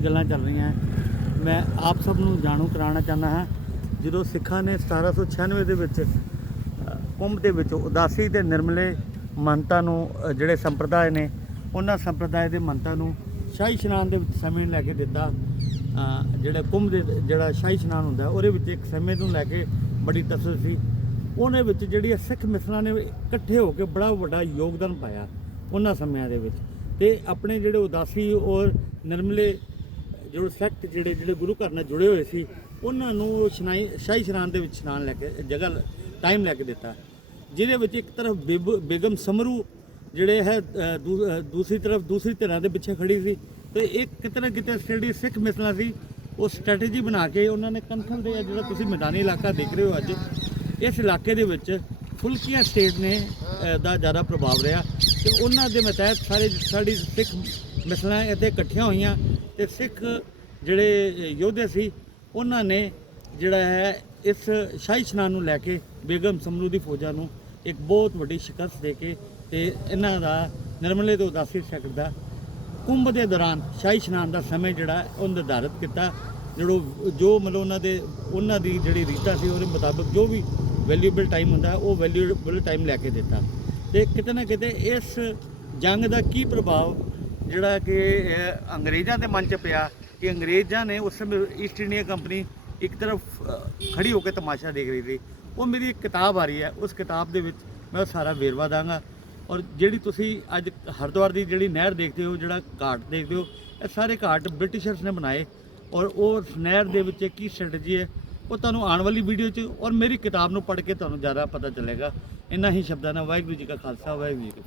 ਗੱਲਾਂ ਚੱਲ ਰਹੀਆਂ ਮੈਂ ਆਪ ਸਭ ਨੂੰ ਜਾਣੂ ਕਰਾਉਣਾ ਚਾਹੁੰਦਾ ਹਾਂ। ਜਦੋਂ ਸਿੱਖਾਂ ਨੇ 1796 ਦੇ ਵਿੱਚ ਕੁੰਭ ਦੇ ਵਿੱਚ ਉਦਾਸੀ ਦੇ ਨਿਰਮਲੇ ਮੰਨਤਾ ਨੂੰ ਜਿਹੜੇ ਸੰਪਰਦਾਇ ਨੇ, ਉਹਨਾਂ ਸੰਪਰਦਾਇ ਦੇ ਮੰਨਤਾ ਨੂੰ ਸ਼ਾਹੀ ਇਸ਼ਨਾਨ ਦੇ ਵਿੱਚ ਸਮੇਂ ਲੈ ਕੇ ਦਿੱਤਾ। ਜਿਹੜਾ ਕੁੰਭ ਦੇ, ਜਿਹੜਾ ਸ਼ਾਹੀ ਇਸ਼ਨਾਨ ਹੁੰਦਾ, ਉਹਦੇ ਵਿੱਚ ਇੱਕ ਸਮੇਂ ਨੂੰ ਲੈ ਕੇ ਬੜੀ ਤਸਵੀਰ ਸੀ। ਉਹਨੇ ਵਿੱਚ ਜਿਹੜੀ ਸਿੱਖ ਮਿਸਲਾਂ ਨੇ ਇਕੱਠੇ ਹੋ ਕੇ ਬੜਾ ਵੱਡਾ ਯੋਗਦਾਨ ਪਾਇਆ, ਉਹਨਾਂ ਸਮਿਆਂ ਦੇ ਵਿੱਚ। ਤੇ ਆਪਣੇ ਜਿਹੜੇ ਉਦਾਸੀ ਔਰ ਨਿਰਮਲੇ ਜੋ ਸੈਕਟ ਜਿਹੜੇ ਜਿਹੜੇ ਗੁਰੂ ਘਰ ਨਾਲ ਜੁੜੇ ਹੋਏ ਸੀ, ਉਹਨਾਂ ਨੂੰ ਉਹ ਸ਼ਨਾਈ, ਸ਼ਾਹੀ ਸ਼ਰਾਨ ਦੇ ਵਿੱਚ ਇਸ਼ਨਾਨ ਲੈ ਕੇ, ਜਗ੍ਹਾ ਟਾਈਮ ਲੈ ਕੇ ਦਿੱਤਾ। ਜਿਹਦੇ ਵਿੱਚ ਇੱਕ ਤਰਫ ਬੇਬ- ਬੇਗਮ ਸਮਰੂ ਜਿਹੜੇ ਹੈ ਦੂ- ਦੂਸਰੀ ਤਰਫ ਦੂਸਰੀ ਧਿਰਾਂ ਦੇ ਪਿੱਛੇ ਖੜੀ ਸੀ ਤੇ ਇੱਕ ਕਿਤੇ ਨਾ ਕਿਤੇ ਜਿਹੜੀ ਸਿੱਖ ਮਿਸਲਾਂ ਸੀ, ਉਹ ਸਟ੍ਰੈਟਜੀ ਬਣਾ ਕੇ ਉਹਨਾਂ ਨੇ ਕੰਖਲ ਦੇ ਜਿਹੜਾ ਤੁਸੀਂ ਮੈਦਾਨੀ ਇਲਾਕਾ ਦੇਖ ਰਹੇ ਹੋ ਅੱਜ, ਇਸ ਇਲਾਕੇ ਦੇ ਵਿੱਚ ਫੁਲਕੀਆਂ ਸਟੇਟ ਨੇ ਦਾ ਜ਼ਿਆਦਾ ਪ੍ਰਭਾਵ ਰਿਹਾ ਤੇ ਉਹਨਾਂ ਦੇ ਮਤਹਿਤ ਸਾਰੇ ਸਾਡੀ ਸਿੱਖ ਮਿਸਲਾਂ ਇੱਥੇ ਇਕੱਠੀਆਂ ਹੋਈਆਂ ਤੇ ਸਿੱਖ ਜਿਹੜੇ ਯੋਧੇ ਸੀ ਉਹਨਾਂ ਨੇ ਜਿਹੜਾ ਹੈ ਇਸ ਸ਼ਾਹੀ ਇਸ਼ਨਾਨ ਨੂੰ ਲੈ ਕੇ ਬੇਗਮ ਸਮਰੂ ਦੀ ਫੌਜਾਂ ਨੂੰ ਇੱਕ ਬਹੁਤ ਵੱਡੀ ਸ਼ਿਕਸਤ ਦੇ ਕੇ ਤੇ ਇਹਨਾਂ ਦਾ ਨਿਰਮਲੇ ਤੋਂ ਉਦਾਸੀ ਸੈਕਟਰ ਦਾ ਕੁੰਭ ਦੇ ਦੌਰਾਨ ਸ਼ਾਹੀ ਇਸ਼ਨਾਨ ਦਾ ਸਮੇਂ ਜਿਹੜਾ ਹੈ, ਉਹ ਨਿਰਧਾਰਿਤ ਕੀਤਾ। ਜਿਹੜੋ ਜੋ ਮਤਲਬ ਉਹਨਾਂ ਦੇ ਉਹਨਾਂ ਦੀ ਜਿਹੜੀ ਰੀਤਾ ਸੀ ਉਹਦੇ ਮੁਤਾਬਕ ਜੋ ਵੀ ਵੈਲਿਊਏਬਲ ਟਾਈਮ ਹੁੰਦਾ ਉਹ ਵੈਲਿਊਏਬਲ ਟਾਈਮ ਲੈ ਕੇ ਦਿੱਤਾ। ਤੇ ਕਿਤੇ ਨਾ ਕਿਤੇ ਇਸ ਜੰਗ ਦਾ ਕੀ ਪ੍ਰਭਾਵ ਜਿਹੜਾ ਕਿ ਅੰਗਰੇਜ਼ਾਂ ਦੇ ਮਨ 'ਚ ਪਿਆ ਕਿ ਅੰਗਰੇਜ਼ਾਂ ਨੇ ਉਸ ਸਮੇਂ ਈਸਟ ਇੰਡੀਆ ਕੰਪਨੀ ਇੱਕ ਤਰਫ ਅਹ, ਖੜੀ ਹੋ ਕੇ ਤਮਾਸ਼ਾ ਦੇਖ ਰਹੀ ਸੀ। ਉਹ ਮੇਰੀ ਇੱਕ ਕਿਤਾਬ ਆ ਰਹੀ ਹੈ। ਉਸ ਕਿਤਾਬ ਦੇ ਵਿੱਚ ਮੈਂ ਉਹ ਸਾਰਾ ਵੇਰਵਾ ਦਾਂਗਾ। ਔਰ ਜਿਹੜੀ ਤੁਸੀਂ ਅੱਜ ਹਰਿਦੁਆਰ ਦੀ ਜਿਹੜੀ ਨਹਿਰ ਦੇਖਦੇ ਹੋ ਜਿਹੜਾ ਘਾਟ ਦੇਖਦੇ ਹੋ ਇਹ ਸਾਰੇ ਘਾਟ ਬ੍ਰਿਟਿਸ਼ਰਸ ਨੇ ਬਣਾਏ। ਔਰ ਉਹ ਨਹਿਰ ਦੇ ਵਿੱਚ ਕੀ ਸਟ੍ਰੈਟਜੀ ਹੈ ਉਹ ਤੁਹਾਨੂੰ ਆਉਣ ਵਾਲੀ ਵੀਡੀਓ 'ਚ ਔਰ ਮੇਰੀ ਕਿਤਾਬ ਨੂੰ ਪੜ੍ਹ ਕੇ ਤੁਹਾਨੂੰ ਜ਼ਿਆਦਾ ਪਤਾ ਚੱਲੇਗਾ। ਇੰਨਾ ਹੀ ਸ਼ਬਦਾਂ ਨਾਲ। ਵਾਹਿਗੁਰੂ ਜੀ ਕਾ ਖਾਲਸਾ ਵਾਹਿਗੁਰੂ ਜੀ ਕੀ